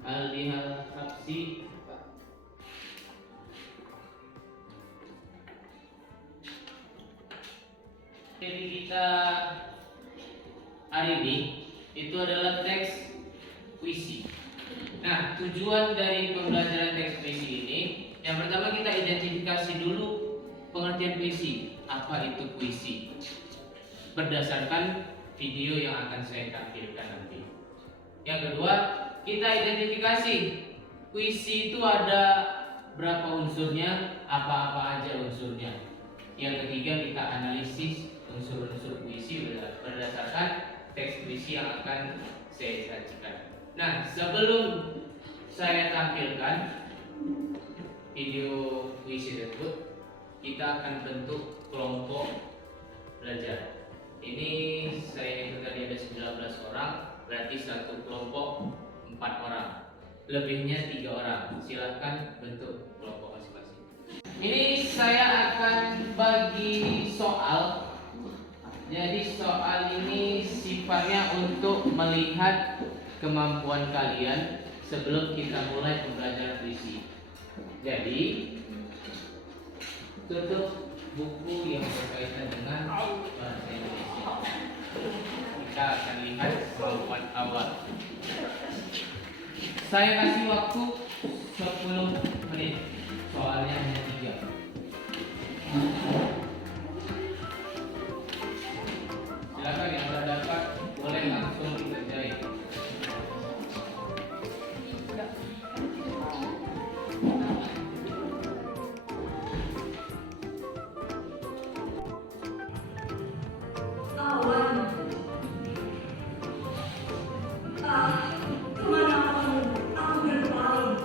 Aldi Habsi. Jadi kita hari ini itu adalah teks puisi. Nah, tujuan dari pembelajaran teks puisi ini, yang pertama kita identifikasi dulu pengertian puisi. Apa itu puisi? Berdasarkan video yang akan saya tampilkan nanti. Yang kedua, kita identifikasi puisi itu ada berapa unsurnya, apa-apa aja unsurnya. Yang ketiga, kita analisis unsur-unsur puisi berdasarkan teks puisi yang akan saya sajikan. Nah, sebelum saya tampilkan video puisi tersebut, kita akan bentuk kelompok belajar. Ini saya ikut tadi ada 19 orang, berarti satu kelompok 4 orang, lebihnya 3 orang. Silahkan bentuk kelompok masing-masing. Ini saya akan bagi soal. Jadi soal ini sifatnya untuk melihat kemampuan kalian sebelum kita mulai pembelajaran puisi. Jadi tutup buku yang berkaitan dengan bahasa Indonesia. Kita akan lihat kemampuan awal. Saya kasih waktu 10 menit. Soalnya hanya 3. Silakan yang sudah dapat boleh langsung dikerjain. Kemanapun aku berpaling,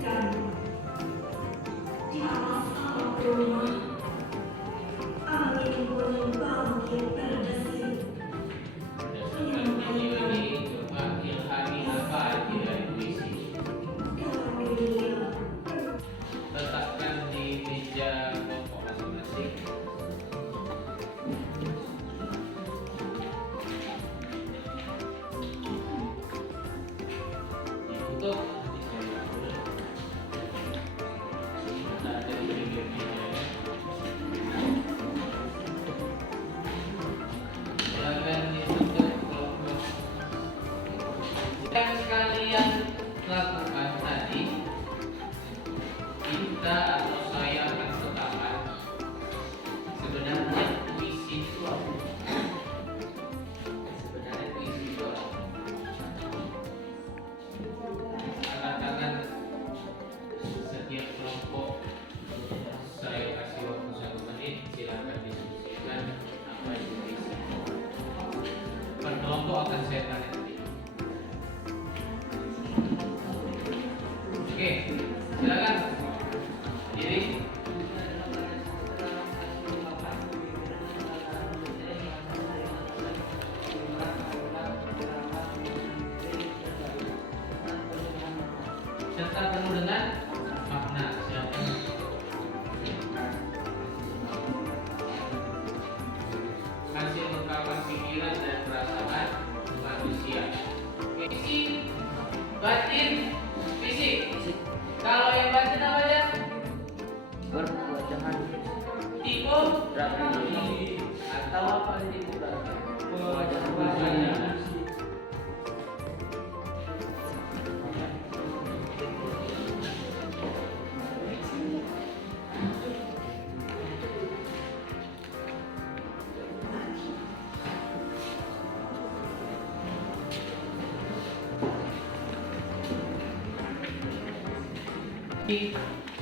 dan di atas atap rumah, angin bangkit berdesir. Berdasarkan video ini, coba ilhami apa arti dari puisi. Letakkan di meja kelompok masing-masing. Ditutup. Nah, ada di video-videonya. Silakan ditutup kelompok. Yang kalian lakukan tadi, kita atau saya akan katakan sebenarnya puisi itu apa? Sebenarnya puisi itu apa? Katakan setiap kelompok saya kasih waktu 1 menit, silakan diskusikan apa itu puisi. Per kelompok akan saya tanya nanti. Oke, silakan. Jadi serta penuh dengan makna. Silakan. Kasih ungkapan pikiran dan perasaan manusia. Visi, batin, fisik. Kalau yang batin apa ya? Berwajah Tipu rapi atau apa tipu rapi? Wajah.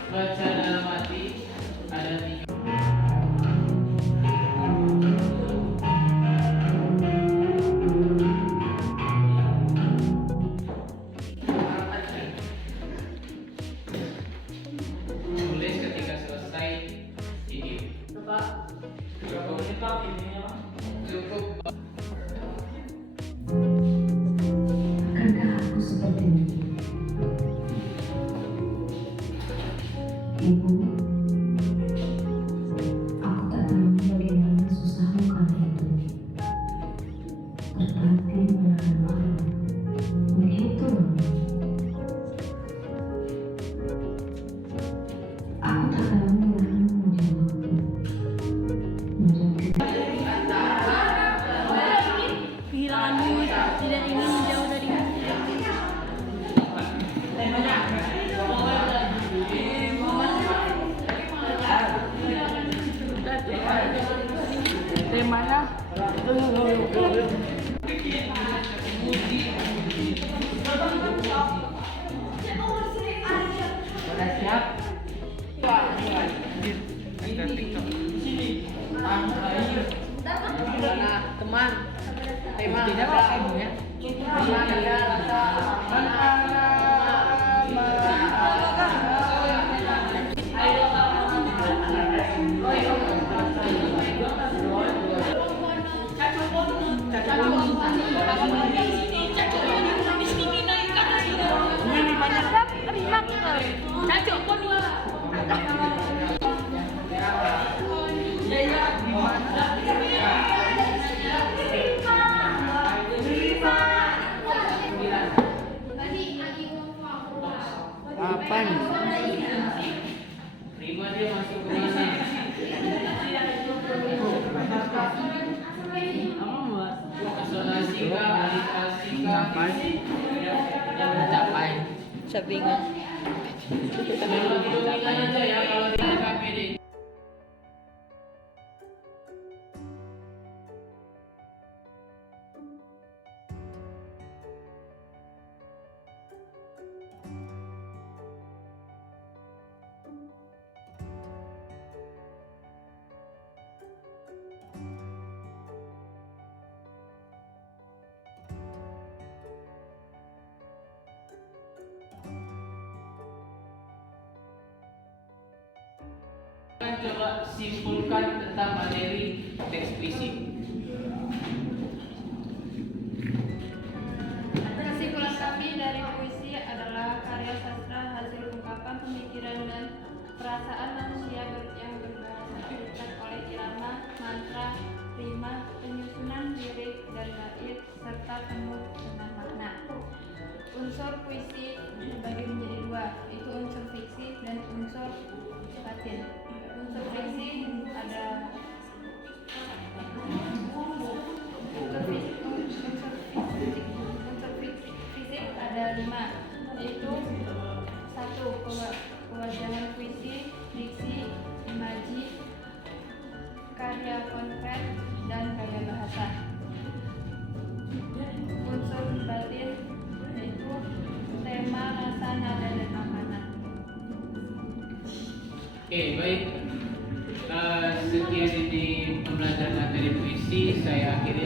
Baca dalam hati ada 3. Tulis ketika selesai video. Pak, Cukup. Cukup. Karena aku seperti ini, Ibu, aku tak tahu bagaimana susahmu kali itu. Berarti memang begitu. Aku tak tahu yang menjawabku. Kehilanganmu tidak ingin menjauh darimu. Temanya Sudah siap? Teman, tema ada ya. Teman ada rasa apa nih? Terima dia masuk ke mana? Resonansi kah, alitasi kah? Mencapai Sabingan. Memang dominan aja ya kalau di KPD. Coba simpulkan tentang materi teks puisi. Kesimpulan kami dari puisi adalah karya sastra hasil ungkapan pemikiran dan perasaan manusia yang berbahasa terikat oleh irama, mantra, rima, penyusunan lirik dan bait serta penuh dengan makna. Unsur puisi dibagi menjadi dua, yaitu unsur fiksi dan unsur batin. Unsur fiksi ada fisik ada 5, yaitu 1. Pewajahan puisi, diksi, imaji, karya konkret, dan gaya bahasa. Unsur batin yaitu tema, rasa, nada, dan makna. Oke, baik. Sekian ini pembelajaran materi puisi. Saya akhiri